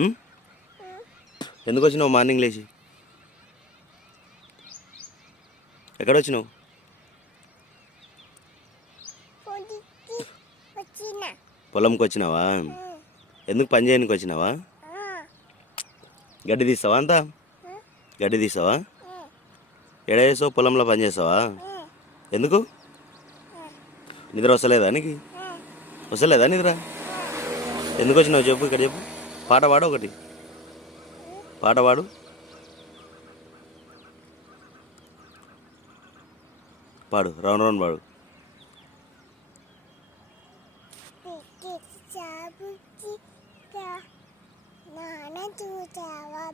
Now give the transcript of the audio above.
ఉమ్? ఎందుకు వచ్చినావు మార్నింగ్ లేచి? ఎక్కడ వచ్చినావు? పొలంకి వచ్చినావా? ఎందుకు పని చేయడానికి వచ్చినావా? గడ్డి తీస్తావా అంతా? గడ్డి తీస్తావా? ఎడ చేస్తావు? పొలంలో పని చేస్తావా? ఎందుకు? నిద్ర వస్తలేదా నీకు? వస్తలేదా నిద్ర? ఎందుకు వచ్చినావు చెప్పు, ఇక్కడ చెప్పు. పాట పాడు ఒకటి, పాట పాడు. పాడు, రౌండ్ రౌండ్ పాడు. నాన్న చూసావా